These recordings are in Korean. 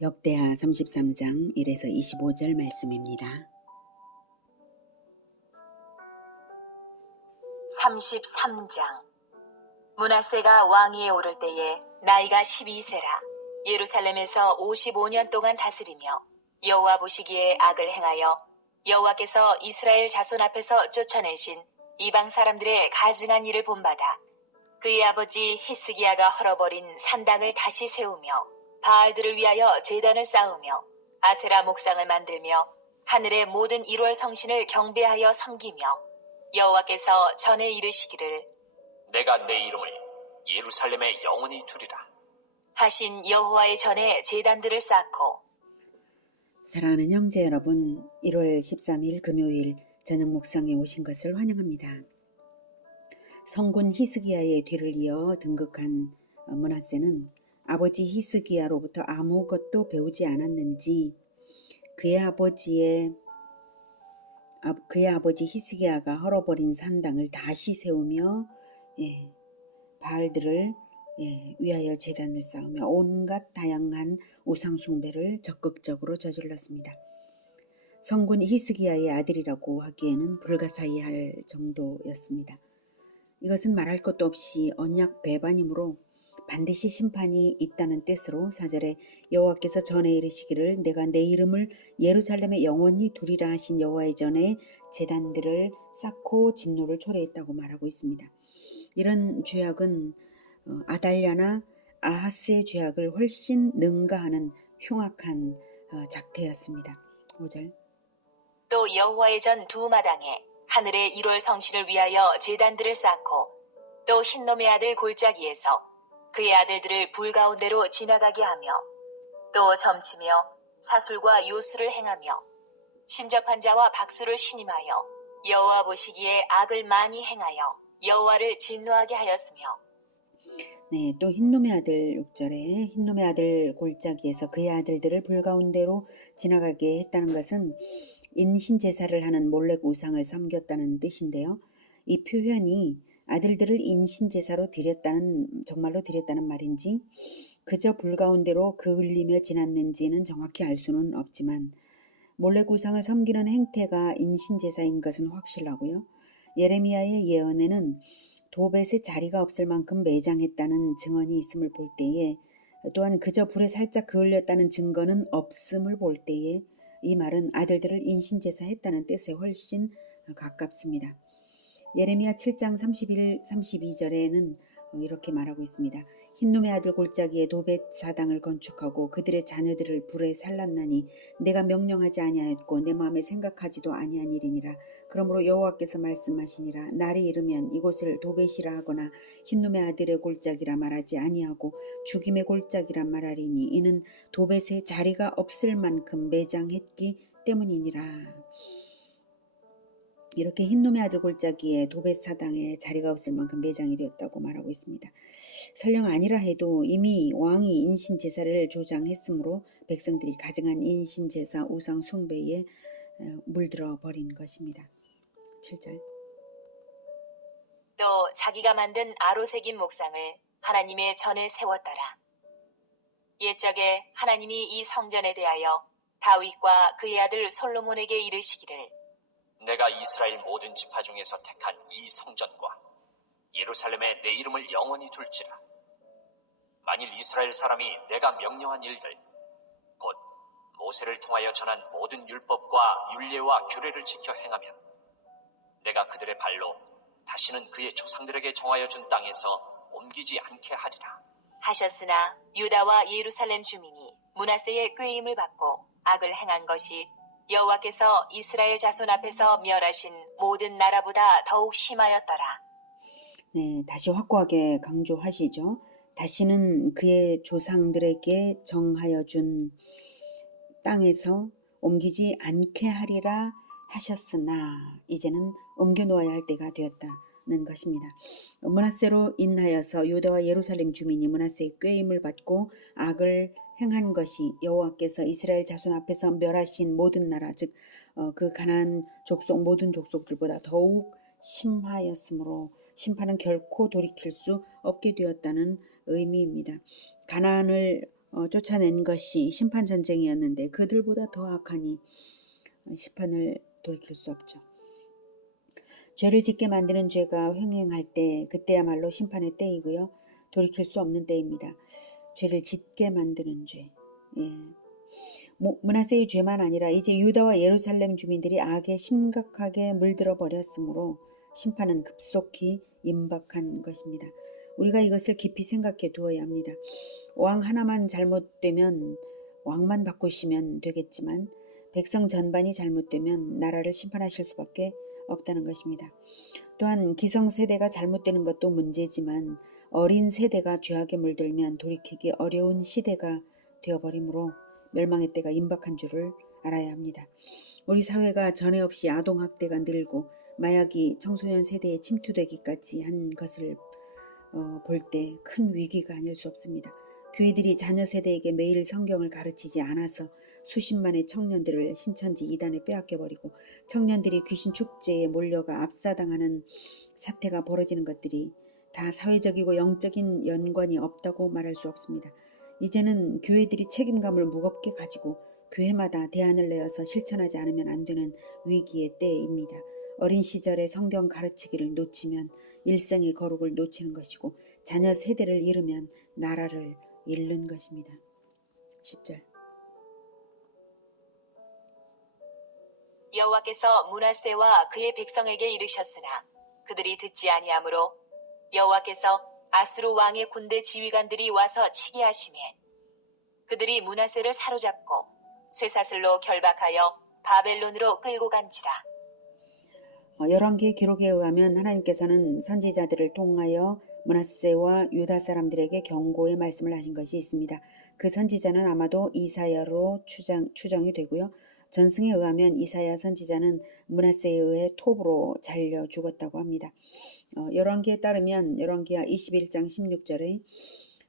역대하 33장 1에서 25절 말씀입니다. 33장. 므낫세가 왕위에 오를 때에 나이가 12세라. 예루살렘에서 55년 동안 다스리며 여호와 보시기에 악을 행하여 여호와께서 이스라엘 자손 앞에서 쫓아내신 이방 사람들의 가증한 일을 본받아 그의 아버지 히스기야가 헐어버린 산당을 다시 세우며 바알들을 위하여 제단을 쌓으며 아세라 목상을 만들며 하늘의 모든 1월 성신을 경배하여 섬기며 여호와께서 전에 이르시기를 내가 내 이름을 예루살렘에 영원히 두리라 하신 여호와의 전에 제단들을 쌓고. 사랑하는 형제 여러분, 1월 13일 금요일 저녁 목상에 오신 것을 환영합니다. 성군 히스기야의 뒤를 이어 등극한 므낫세는 아버지 히스기야로부터 아무것도 배우지 않았는지 그의 아버지 히스기야가 헐어버린 산당을 다시 세우며 바알들을 위하여 제단을 쌓으며 온갖 다양한 우상 숭배를 적극적으로 저질렀습니다. 성군 히스기야의 아들이라고 하기에는 불가사의할 정도였습니다. 이것은 말할 것도 없이 언약 배반이므로 반드시 심판이 있다는 뜻으로 4절에 여호와께서 전에 이르시기를 내가 내 이름을 예루살렘에 영원히 두리라 하신 여호와의 전에 제단들을 쌓고 진노를 초래했다고 말하고 있습니다. 이런 죄악은 아달랴나 아하스의 죄악을 훨씬 능가하는 흉악한 작태였습니다. 5절. 또 여호와의 전 두 마당에 하늘의 1월 성신을 위하여 제단들을 쌓고 또 흰놈의 아들 골짜기에서 그의 아들들을 불 가운데로 지나가게 하며 또 점치며 사술과 요술을 행하며 신접한 자와 박수를 신임하여 여호와 보시기에 악을 많이 행하여 여호와를 진노하게 하였으며. 네, 또 흰놈의 아들 6절에 흰놈의 아들 골짜기에서 그의 아들들을 불 가운데로 지나가게 했다는 것은 인신제사를 하는 몰렉 우상을 섬겼다는 뜻인데요. 이 표현이 아들들을 인신제사로 정말로 드렸다는 말인지 그저 불 가운데로 그을리며 지났는지는 정확히 알 수는 없지만 몰렉 우상을 섬기는 행태가 인신제사인 것은 확실하고요. 예레미야의 예언에는 도벳에 자리가 없을 만큼 매장했다는 증언이 있음을 볼 때에 또한 그저 불에 살짝 그을렸다는 증거는 없음을 볼 때에 이 말은 아들들을 인신제사했다는 뜻에 훨씬 가깝습니다. 예레미야 7장 31, 32절에는 이렇게 말하고 있습니다. 흰놈의 아들 골짜기에 도벳 사당을 건축하고 그들의 자녀들을 불에 살랐나니 내가 명령하지 아니하였고 내 마음에 생각하지도 아니한 일이니라. 그러므로 여호와께서 말씀하시니라. 날이 이르면 이곳을 도벳이라 하거나 흰놈의 아들의 골짜기라 말하지 아니하고 죽임의 골짜기라 말하리니 이는 도벳에 자리가 없을 만큼 매장했기 때문이니라. 이렇게 흰놈의 아들 골짜기에 도벳 사당에 자리가 없을 만큼 매장이 되었다고 말하고 있습니다. 설령 아니라 해도 이미 왕이 인신제사를 조장했으므로 백성들이 가증한 인신제사 우상 숭배에 물들어 버린 것입니다. 7절. 또 자기가 만든 아로새긴 목상을 하나님의 전에 세웠더라. 옛적에 하나님이 이 성전에 대하여 다윗과 그의 아들 솔로몬에게 이르시기를 내가 이스라엘 모든 지파 중에서 택한 이 성전과 예루살렘에 내 이름을 영원히 둘지라 만일 이스라엘 사람이 내가 명령한 일들 곧 모세를 통하여 전한 모든 율법과 율례와 규례를 지켜 행하면 내가 그들의 발로 다시는 그의 조상들에게 정하여 준 땅에서 옮기지 않게 하리라 하셨으나 유다와 예루살렘 주민이 므낫세의 꾀임을 받고 악을 행한 것이 여호와께서 이스라엘 자손 앞에서 멸하신 모든 나라보다 더욱 심하였더라. 네, 다시 확고하게 강조하시죠. 다시는 그의 조상들에게 정하여 준 땅에서 옮기지 않게 하리라 하셨으나 이제는 옮겨놓아야 할 때가 되었다는 것입니다. 므낫세로 인하여서 유다와 예루살렘 주민이 므낫세의 꾀임을 받고 악을 행한 것이 여호와께서 이스라엘 자손 앞에서 멸하신 모든 나라 즉 그 가나안 족속 모든 족속들보다 더욱 심하였으므로 심판은 결코 돌이킬 수 없게 되었다는 의미입니다. 가나안을 쫓아낸 것이 심판 전쟁이었는데 그들보다 더 악하니 심판을 돌이킬 수 없죠. 죄를 짓게 만드는 죄가 횡행할 때 그때야말로 심판의 때이고요. 돌이킬 수 없는 때입니다. 죄를 짓게 만드는 죄. 예. 므낫세의 죄만 아니라 이제 유다와 예루살렘 주민들이 악에 심각하게 물들어 버렸으므로 심판은 급속히 임박한 것입니다. 우리가 이것을 깊이 생각해 두어야 합니다. 왕 하나만 잘못되면 왕만 바꾸시면 되겠지만 백성 전반이 잘못되면 나라를 심판하실 수밖에 없다는 것입니다. 또한 기성세대가 잘못되는 것도 문제지만 어린 세대가 죄악에 물들면 돌이키기 어려운 시대가 되어버리므로 멸망의 때가 임박한 줄을 알아야 합니다. 우리 사회가 전에 없이 아동학대가 늘고 마약이 청소년 세대에 침투되기까지 한 것을 볼 때 큰 위기가 아닐 수 없습니다. 교회들이 자녀 세대에게 매일 성경을 가르치지 않아서 수십만의 청년들을 신천지 이단에 빼앗겨버리고 청년들이 귀신 축제에 몰려가 압사당하는 사태가 벌어지는 것들이 다 사회적이고 영적인 연관이 없다고 말할 수 없습니다. 이제는 교회들이 책임감을 무겁게 가지고 교회마다 대안을 내어서 실천하지 않으면 안 되는 위기의 때입니다. 어린 시절에 성경 가르치기를 놓치면 일생의 거룩을 놓치는 것이고 자녀 세대를 잃으면 나라를 잃는 것입니다. 10절. 여호와께서 므낫세와 그의 백성에게 이르셨으나 그들이 듣지 아니하므로 여호와께서 아수르 왕의 군대 지휘관들이 와서 치게 하시매 그들이 므낫세를 사로잡고 쇠사슬로 결박하여 바벨론으로 끌고 간지라. 열왕기의 기록에 의하면 하나님께서는 선지자들을 통하여 므낫세와 유다 사람들에게 경고의 말씀을 하신 것이 있습니다. 그 선지자는 아마도 이사야로 추정이 되고요. 전승에 의하면 이사야 선지자는 므낫세에 의해 톱으로 잘려 죽었다고 합니다. 열왕기에 따르면 열왕기하 21장 16절에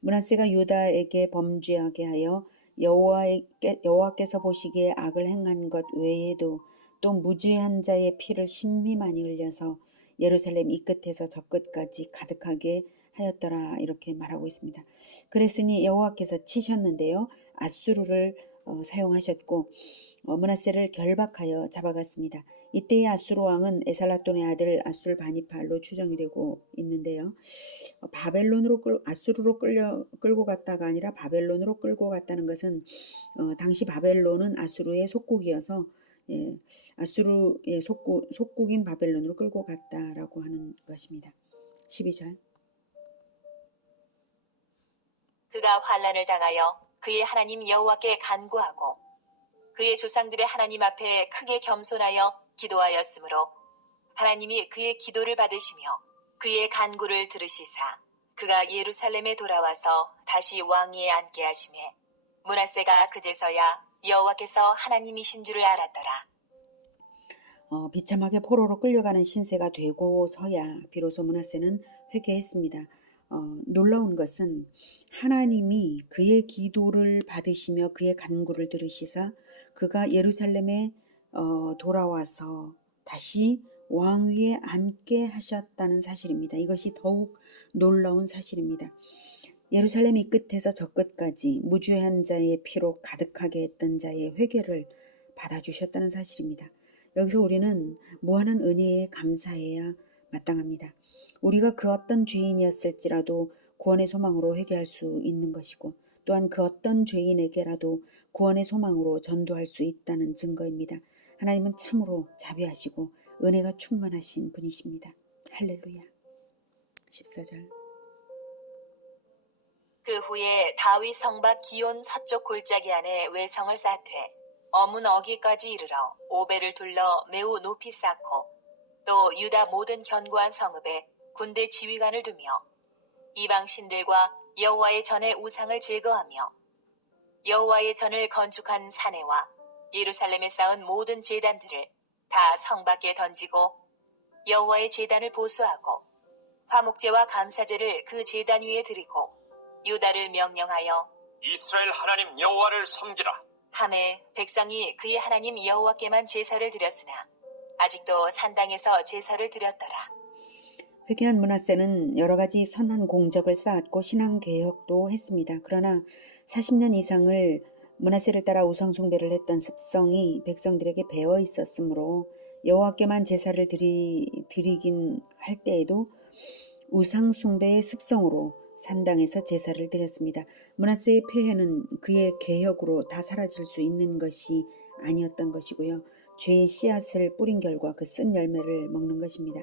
므낫세가 유다에게 범죄하게 하여 여호와께서 보시기에 악을 행한 것 외에도 또 무죄한 자의 피를 심히 많이 흘려서 예루살렘 이 끝에서 저 끝까지 가득하게 하였더라 이렇게 말하고 있습니다. 그랬으니 여호와께서 치셨는데요. 아수르를 사용하셨고 므낫세를 결박하여 잡아갔습니다. 이때의 아수르 왕은 에살라돈의 아들 아술바니팔로 추정이 되고 있는데요. 아수르로 끌고 갔다가 아니라 바벨론으로 끌고 갔다는 것은 당시 바벨론은 아수르의 속국이어서 아수르의 속국인 바벨론으로 끌고 갔다라고 하는 것입니다. 12절. 그가 환난을 당하여 그의 하나님 여호와께 간구하고 그의 조상들의 하나님 앞에 크게 겸손하여 기도하였으므로 하나님이 그의 기도를 받으시며 그의 간구를 들으시사 그가 예루살렘에 돌아와서 다시 왕위에 앉게 하시매 므낫세가 그제서야 여호와께서 하나님이신 줄을 알았더라. 비참하게 포로로 끌려가는 신세가 되고서야 비로소 므낫세는 회개했습니다. 놀라운 것은 하나님이 그의 기도를 받으시며 그의 간구를 들으시사 그가 예루살렘에 돌아와서 다시 왕위에 앉게 하셨다는 사실입니다. 이것이 더욱 놀라운 사실입니다. 예루살렘 이 끝에서 저 끝까지 무죄한 자의 피로 가득하게 했던 자의 회개를 받아주셨다는 사실입니다. 여기서 우리는 무한한 은혜에 감사해야 마땅합니다. 우리가 그 어떤 죄인이었을지라도 구원의 소망으로 회개할 수 있는 것이고 또한 그 어떤 죄인에게라도 구원의 소망으로 전도할 수 있다는 증거입니다. 하나님은 참으로 자비하시고 은혜가 충만하신 분이십니다. 할렐루야. 14절. 그 후에 다윗 성박 기온 서쪽 골짜기 안에 외성을 쌓되 어문 어기까지 이르러 오벨을 둘러 매우 높이 쌓고 또 유다 모든 견고한 성읍에 군대 지휘관을 두며 이방 신들과 여호와의 전의 우상을 제거하며 여호와의 전을 건축한 사내와 예루살렘에 쌓은 모든 제단들을 다 성 밖에 던지고 여호와의 제단을 보수하고 화목제와 감사제를 그 제단 위에 드리고 유다를 명령하여 이스라엘 하나님 여호와를 섬기라. 하매 백성이 그의 하나님 여호와께만 제사를 드렸으나 아직도 산당에서 제사를 드렸더라. 회개한 므낫세는 여러 가지 선한 공적을 쌓았고 신앙 개혁도 했습니다. 그러나 40년 이상을 므낫세를 따라 우상 숭배를 했던 습성이 백성들에게 배어 있었으므로 여호와께만 제사를 드리긴 할 때에도 우상 숭배의 습성으로 산당에서 제사를 드렸습니다. 므낫세의 폐해는 그의 개혁으로 다 사라질 수 있는 것이 아니었던 것이고요. 죄의 씨앗을 뿌린 결과 그 쓴 열매를 먹는 것입니다.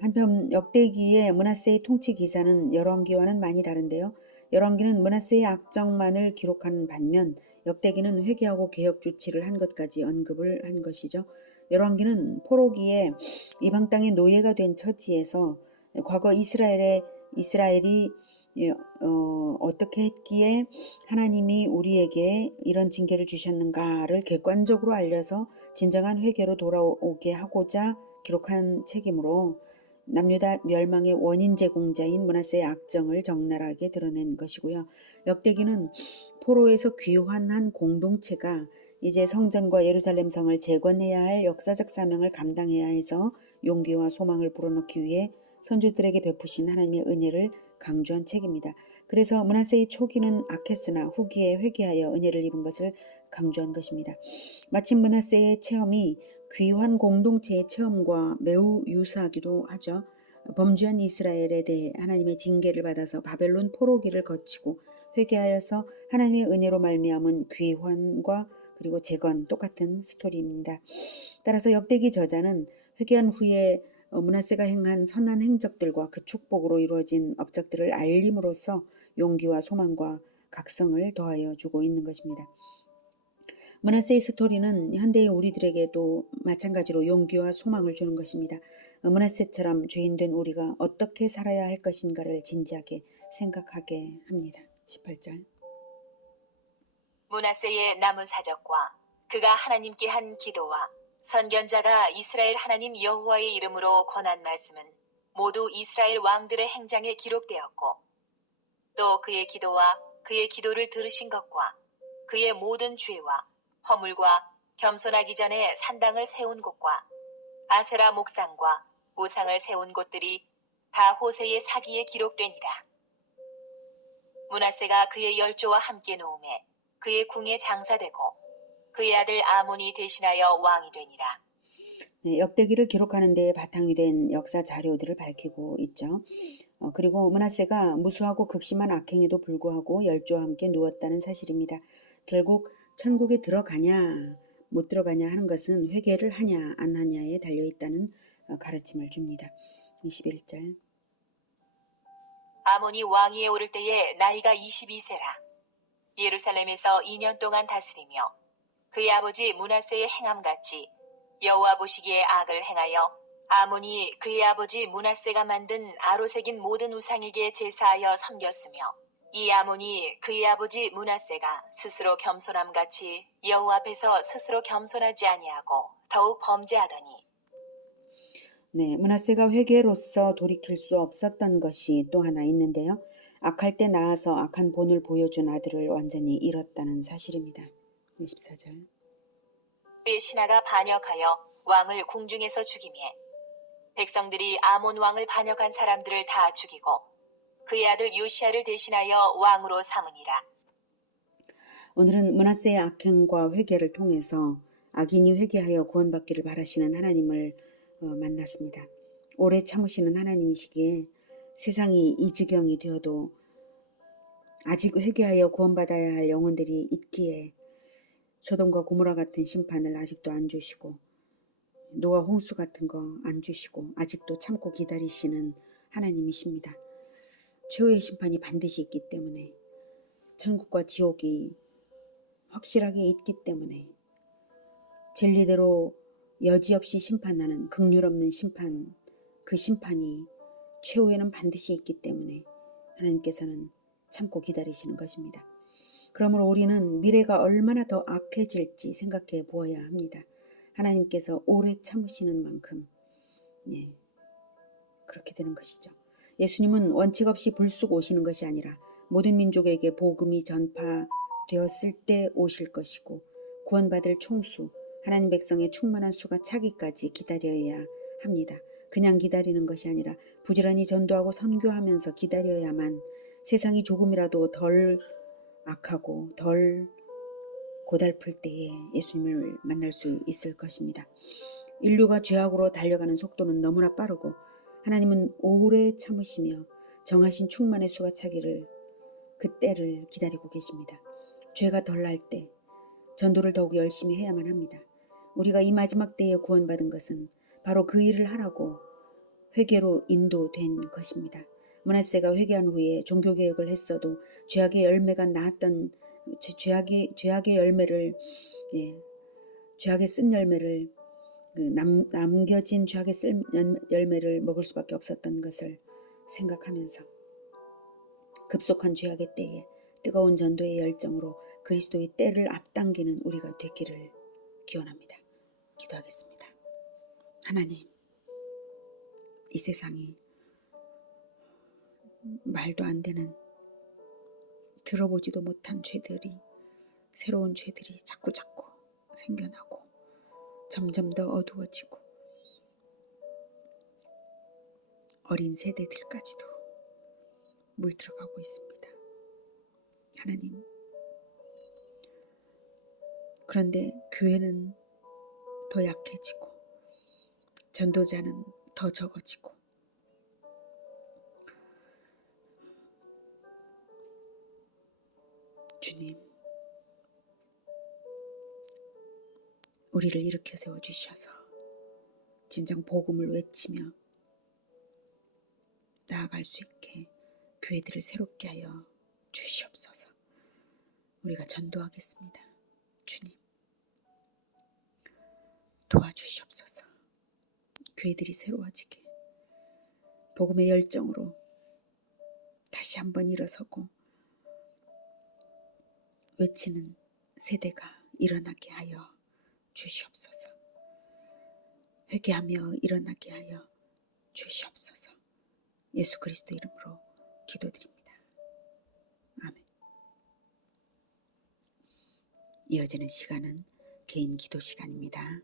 한편 역대기의 므낫세의 통치 기사는 열왕기와는 많이 다른데요. 열왕기는 므낫세의 악정만을 기록하는 반면 역대기는 회개하고 개혁 조치를 한 것까지 언급을 한 것이죠. 열왕기는 포로기에 이방 땅의 노예가 된 처지에서 과거 이스라엘이 어떻게 했기에 하나님이 우리에게 이런 징계를 주셨는가를 객관적으로 알려서 진정한 회개로 돌아오게 하고자 기록한 책이므로 남유다 멸망의 원인 제공자인 므낫세의 악정을 적나라하게 드러낸 것이고요. 역대기는 포로에서 귀환한 공동체가 이제 성전과 예루살렘 성을 재건해야 할 역사적 사명을 감당해야 해서 용기와 소망을 불어넣기 위해 선조들에게 베푸신 하나님의 은혜를 강조한 책입니다. 그래서 므낫세의 초기는 악했으나 후기에 회개하여 은혜를 입은 것을 강조한 것입니다. 마침 므낫세의 체험이 귀환 공동체의 체험과 매우 유사하기도 하죠. 범죄한 이스라엘에 대해 하나님의 징계를 받아서 바벨론 포로기를 거치고 회개하여서 하나님의 은혜로 말미암은 귀환과 그리고 재건 똑같은 스토리입니다. 따라서 역대기 저자는 회개한 후에 므낫세가 행한 선한 행적들과 그 축복으로 이루어진 업적들을 알림으로써 용기와 소망과 각성을 더하여 주고 있는 것입니다. 므낫세의 스토리는 현대의 우리들에게도 마찬가지로 용기와 소망을 주는 것입니다. 므낫세처럼 죄인된 우리가 어떻게 살아야 할 것인가를 진지하게 생각하게 합니다. 18절. 므낫세의 남은 사적과 그가 하나님께 한 기도와 선견자가 이스라엘 하나님 여호와의 이름으로 권한 말씀은 모두 이스라엘 왕들의 행장에 기록되었고 또 그의 기도와 그의 기도를 들으신 것과 그의 모든 죄와 허물과 겸손하기 전에 산당을 세운 곳과 아세라 목상과 우상을 세운 곳들이 다 호세의 사기에 기록되니라. 므낫세가 그의 열조와 함께 놓음에 그의 궁에 장사되고 그의 아들 아몬이 대신하여 왕이 되니라. 네, 역대기를 기록하는 데 바탕이 된 역사 자료들을 밝히고 있죠. 그리고 므낫세가 무수하고 극심한 악행에도 불구하고 열조와 함께 누웠다는 사실입니다. 결국 천국에 들어가냐 못 들어가냐 하는 것은 회개를 하냐 안 하냐에 달려있다는 가르침을 줍니다. 21절. 아몬이 왕위에 오를 때에 나이가 22세라. 예루살렘에서 2년 동안 다스리며 그의 아버지 므낫세의 행함같이 여호와 보시기에 악을 행하여 아몬이 그의 아버지 므낫세가 만든 아로새긴 모든 우상에게 제사하여 섬겼으며 이 아몬이 그의 아버지 므낫세가 스스로 겸손함같이 여호와 앞에서 스스로 겸손하지 아니하고 더욱 범죄하더니 네, 므낫세가 회개로서 돌이킬 수 없었던 것이 또 하나 있는데요. 악할 때 나아서 악한 본을 보여준 아들을 완전히 잃었다는 사실입니다. 24절. 그의 신하가 반역하여 왕을 궁중에서 죽이매 백성들이 아몬 왕을 반역한 사람들을 다 죽이고 그의 아들 요시아를 대신하여 왕으로 삼으니라. 오늘은 므낫세의 악행과 회개를 통해서 악인이 회개하여 구원받기를 바라시는 하나님을 만났습니다. 오래 참으시는 하나님이시기에 세상이 이 지경이 되어도 아직 회개하여 구원받아야 할 영혼들이 있기에 소돔과 고모라 같은 심판을 아직도 안 주시고 노아 홍수 같은 거 안 주시고 아직도 참고 기다리시는 하나님이십니다. 최후의 심판이 반드시 있기 때문에 천국과 지옥이 확실하게 있기 때문에 진리대로 여지없이 심판하는 긍휼 없는 심판, 그 심판이 최후에는 반드시 있기 때문에 하나님께서는 참고 기다리시는 것입니다. 그러므로 우리는 미래가 얼마나 더 악해질지 생각해 보아야 합니다. 하나님께서 오래 참으시는 만큼 그렇게 되는 것이죠. 예수님은 원칙 없이 불쑥 오시는 것이 아니라 모든 민족에게 복음이 전파되었을 때 오실 것이고 구원받을 총수, 하나님 백성의 충만한 수가 차기까지 기다려야 합니다. 그냥 기다리는 것이 아니라 부지런히 전도하고 선교하면서 기다려야만 세상이 조금이라도 덜 악하고 덜 고달플 때에 예수님을 만날 수 있을 것입니다. 인류가 죄악으로 달려가는 속도는 너무나 빠르고 하나님은 오래 참으시며 정하신 충만의 수가 차기를 그 때를 기다리고 계십니다. 죄가 덜 날 때 전도를 더욱 열심히 해야만 합니다. 우리가 이 마지막 때에 구원받은 것은 바로 그 일을 하라고 회개로 인도된 것입니다. 므낫세가 회개한 후에 종교개혁을 했어도 죄악의 열매가 나았던 죄악의 열매를 죄악의 쓴 열매를 남겨진 죄악의 쓴 열매를 먹을 수밖에 없었던 것을 생각하면서 급속한 죄악의 때에 뜨거운 전도의 열정으로 그리스도의 때를 앞당기는 우리가 되기를 기원합니다. 기도하겠습니다. 하나님, 이 세상이 말도 안 되는 들어보지도 못한 죄들이 새로운 죄들이 자꾸 생겨나고 점점 더 어두워지고 어린 세대들까지도 물들어가고 있습니다. 하나님, 그런데 교회는 더 약해지고 전도자는 더 적어지고 주님, 우리를 일으켜 세워주셔서 진정 복음을 외치며 나아갈 수 있게 교회들을 새롭게 하여 주시옵소서. 우리가 전도하겠습니다. 주님, 도와주시옵소서. 교회들이 새로워지게 복음의 열정으로 다시 한번 일어서고 외치는 세대가 일어나게 하여 주시옵소서. 회개하며 일어나게 하여 주시옵소서. 예수 그리스도 이름으로 기도드립니다. 아멘. 이어지는 시간은 개인 기도 시간입니다.